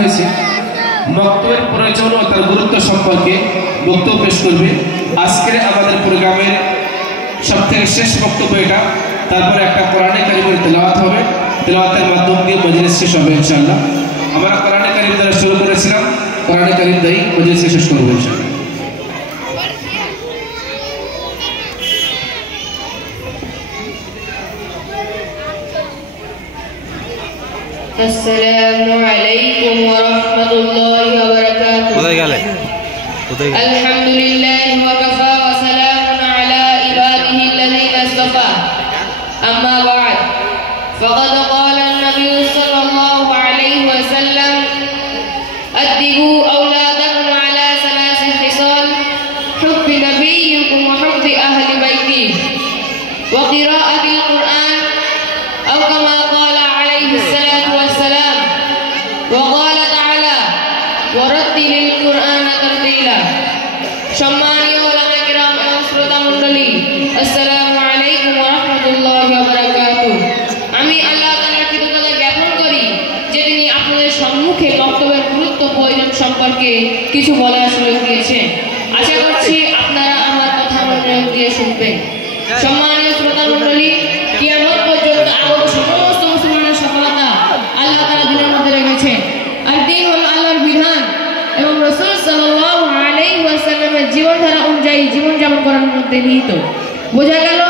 হয়েছে মক্তবের প্রয়োজন ও তার গুরুত্ব সম্পর্কে বক্তব্য পেশ করবে। আজকের আমাদের প্রোগ্রামের সবথেকে শেষ বক্তব্য এটা। তারপরে একটা কোরআনে কারিমের তেলাওয়াত হবে, তেলাওয়াতের মাধ্যম দিয়ে মজলিস শেষ হবে ইনশাআল্লাহ। আমরা কোরআনে কারিম দ্বারা শুরু করেছিলাম, কোরআনে কারিম দিয়েই মজলিস শেষ করব ইনশাআল্লাহ। السلام عليكم ورحمة الله وبركاته. الحمد لله وكفى وسلام على عباده الذين اصطفى. أما بعد فقد قال النبي صلى الله عليه وسلم أدبوا أولادكم على ثلاث خصال: حب نبيكم وحب أهل بيته وقراءة القرآن أو كما قال عليه الصلاة والسلام. وقال تعالى ورتل القرآن ترتيلا. সম্মানীয় ওলামা কিরাম এবং শ্রোতা মণ্ডলী, আসসালামু আলাইকুম ওয়া রাহমাতুল্লাহি ওয়া বারাকাতুহু। আমি আল্লাহ তাআলার কৃতজ্ঞতা জ্ঞাপন করি যে তিনি আপনাদের সম্মুখে বক্তব্যের গুরুত্ব প্রয়োজন সম্পর্কে কিছু বলার সুযোগ দিয়েছেন। আশা করছি আপনারা আমার কথা মনোযোগ দিয়ে শুনবেন। সম্মানীয় শ্রোতা মণ্ডলী, কিয়ামত পর্যন্ত আগত সমস্ত মুসলমানের সফলতা আল্লাহ তাআলা দিনের মধ্যে রেখেছেন। আর দিন হলো আল্লাহর বিধান এবং রাসূল সাল্লাল্লাহু আলাইহি ওয়াসাল্লামের জীবনধারা অনুযায়ী জীবনযাপন করার মধ্যে নিহিত। বোঝা গেল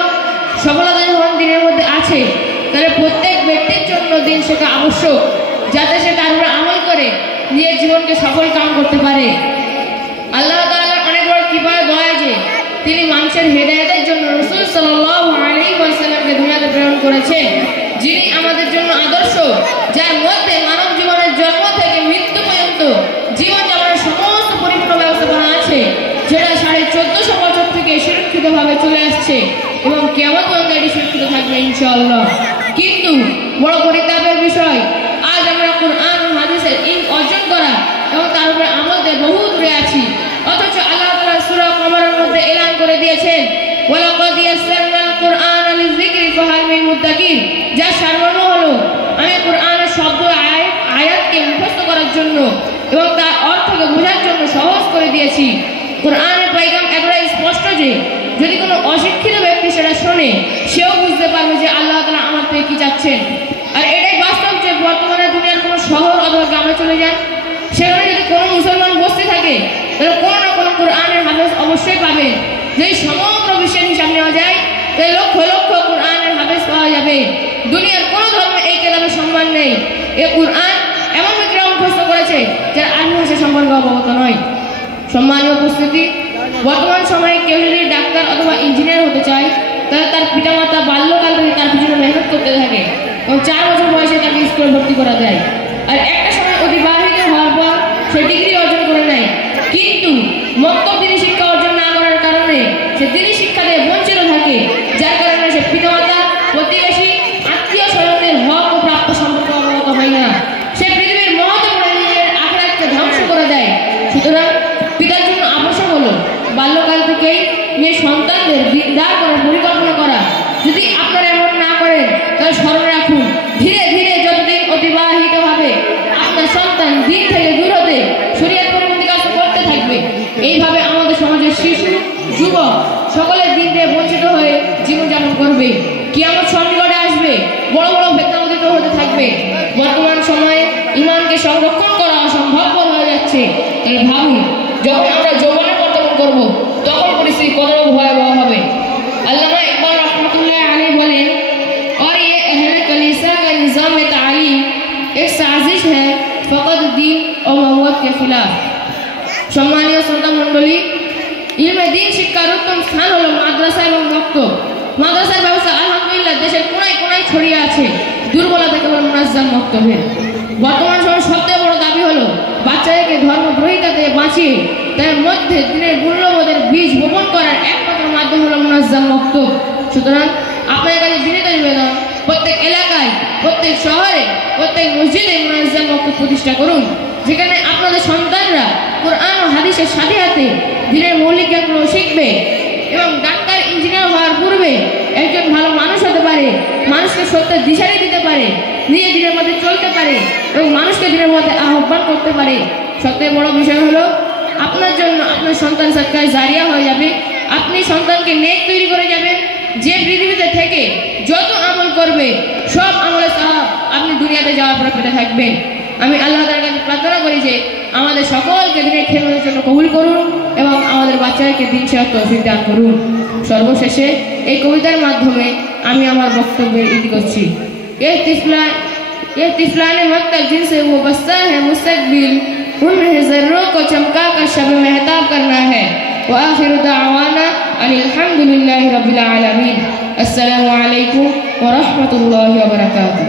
সফলতা যখন দিনের মধ্যে আছে, তাহলে প্রত্যেক ব্যক্তির জন্য দিন শেখা আবশ্যক, যাতে সে তার উপর আমল করে নিজের জীবনকে সফল কাম করতে পারে। আল্লাহ তাআলার অনেক বড় কৃপা দয়া যে তিনি মানুষের হেদায়েতের জন্য রাসূল সাল্লাল্লাহু আলাইহি ওয়াসাল্লামকে দুনিয়াতে প্রেরণ করেছেন, যিনি আমাদের জন্য আদর্শ, যার মধ্যে মানব জীবনের জন্ম থেকে মৃত্যু পর্যন্ত জীবনযাপনের সমস্ত পরিপূর্ণ ব্যবস্থাপনা আছে, যেটা 1450 বছর থেকে সুরক্ষিতভাবে চলে আসছে এবং কিয়ামত পর্যন্ত এটি সুরক্ষিত থাকবে ইনশাআল্লাহ। কিন্তু বড় পরিতাপের বিষয়, আজ আমরা কুরআন ও হাদিসের ইলম অর্জন করা এবং তার উপরে আমল দিয়ে বহু দূরে আছি। অথচ আল্লাহ তাআলা সূরা কমরের মধ্যে এলান করে দিয়েছেন, ওয়ালাকাদ ইয়াসসারনাল কুরআনা লিযিকরি ফাহাল মিন মুত্তাকিন, যার সারমর্ম হলো আমি কুরআনের শব্দ আয়াতকে মুখস্থ করার জন্য এবং তার অর্থকে বোঝার জন্য সহজ করে দিয়েছি। কুরআনের পয়গাম এতটাই স্পষ্ট যে যদি কোনো অশিক্ষিত ব্যক্তি সেটা শোনে, সেও বুঝতে পারবে যে আল্লাহ তাআলা আমার থেকে কি চাচ্ছেন। আর এটাই বাস্তব যে বর্তমানে দুনিয়ার কোনো শহর অথবা গ্রামে চলে যান, সেখানে যদি কোনো মুসলমান বসতে থাকে, তাহলে কোনো না কোনো কুরআনের হাফেজ অবশ্যই পাবে। যদি সমগ্র বিশ্বের হিসাব নেওয়া যায়, তাহলে লক্ষ লক্ষ কুরআনের হাফেজ পাওয়া যাবে। দুনিয়ার কোনো ধর্মে এই কিতাবের সম্মান নেই। এই কুরআন এমন ব্যক্তিরা মুখস্থ করেছে যারা আরবি ভাষা সম্পর্কে অবগত নয়। সম্মানীয় উপস্থিতি, বর্তমান সময়ে কেউ যদি ডাক্তার অথবা ইঞ্জিনিয়ার হতে চায়, তাহলে তার পিতামাতা বাল্যকাল থেকে তার পিছনে মেহনত করতে থাকে এবং 4 বছর বয়সে তাকে স্কুলে ভর্তি করা যায়। আর একটা সময় অতিবাহিত হওয়ার পর সে ডিগ্রি অর্জন করে নেয়। কিন্তু মক্তব দিনী শিক্ষা অর্জন না করার কারণে সে দিনী শিক্ষা থেকে বঞ্চিত থাকে, যার কারণে সে পিতামাতা, প্রতিবেশী, আত্মীয় স্বজনদের হক ও প্রাপ্য সম্পর্কে অবগত হয় না। সে পৃথিবীর মহতে পড়ে নিজের আখিরাতকে ধ্বংস করে দেয়। সুতরাং পিতার জন্য আবশ্যক হলো বাল্যকাল থেকেই মেয়ে সন্তানদের দিনদার করার পরিকল্পনা করা। যদি আপনারা এমন না করেন, তাহলে স্মরণ রাখুন, ধীরে ধীরে যতদিন অতিবাহিত হবে আপনার সন্তান দিন থেকে দূর হতে শরীয়ত পরিপন্থী কাজ করতে থাকবে। এইভাবে আমাদের সমাজের শিশু, যুবক সকলের দিন থেকে বঞ্চিত হয়ে জীবনযাপন করবে। কিয়ামত সন্নিকটে আসবে, বড় বড় ফিতনাউদিত হতে থাকবে। বর্তমান সময়ে ঈমানকে সংরক্ষণ করা অসম্ভব হয়ে যাচ্ছে। তাহলে ভাবুন, যখন আমরা যৌবনে বর্তমান করব, তখন পরিস্থিতি কতটা ভয়াবহ হবে। আল্লামা ইকবাল রাহমাতুল্লাহ আলাইহি বলেন, और ये अहले कलीसिया का निज़ाम तालीम एक साजिश है फ़कत दीन और मौत के खिलाफ। সম্মানীয় শ্রোতা মণ্ডলী, ইলমে দ্বীন শিক্ষার উত্তম স্থান হলো মাদ্রাসা এবং মক্তব। মাদ্রাসার ব্যবস্থা আলহামদুলিল্লাহ দেশের কোনায় কোনায় ছড়িয়ে আছে। দুর্বলতা কেবল মুনাজ্জাম মক্তবের। বর্তমান সময় সবচেয়ে বড় দাবি হলো বাচ্চাদেরকে ধর্মদ্রোহিতা থেকে বাঁচিয়ে তার মধ্যে দিনের মূল্যবোধের বীজ বপন করার একমাত্র মাধ্যম হলো মুনাজ্জাম মক্তব। সুতরাং আপনাদের কাছে বিনীত নিবেদন, প্রত্যেক এলাকায়, প্রত্যেক শহরে, প্রত্যেক মসজিদে মুনাজ্জাম মক্তব প্রতিষ্ঠা করুন, যেখানে আপনাদের সন্তানরা কুরআন ও হাদিসের সাথে সাথে দিনের মৌলিক জ্ঞানগুলো শিখবে এবং ডাক্তার, ইঞ্জিনিয়ার হওয়ার পূর্বে একজন ভালো মানুষ হতে পারে, মানুষকে সত্যের দিশারি দিতে পারে, নিজে দিনের মধ্যে চলতে পারে এবং মানুষকে দিনের মধ্যে আহ্বান করতে হতে পারে, সবথেকে বড় বিষয় হলো আপনার জন্য আপনার সন্তান সদকায়ে জারিয়া হয়ে যাবে। আপনি সন্তানকে নেক তৈরি করে যাবেন, যে পৃথিবীতে থেকে যত আমল করবে সব আমলের সওয়াব আপনি দুনিয়াতে যাওয়ার পরে পেতে থাকবেন। আমি আল্লাহ তাআলার কাছে প্রার্থনা করি যে আমাদের সকলকে দিনের খেদমতের জন্য কবুল করুন এবং আমাদের বাচ্চাদেরকে দিন শেখার তৌফিক দান করুন। সর্বশেষে এই কবিতার মাধ্যমে আমি আমার বক্তব্যের ইতি করছি। ये तिफलाने मक्तब जिनसे वो बस्ता है मुस्तकबिल, उन ज़र्रों को चमका कर शब महताब करना है। व आखिर दावाना अल्हम्दुलिल्लाहि रब्बिल आलमीन। अस्सलामु अलैकुम व रहमतुल्लाहि व बरकातुहू।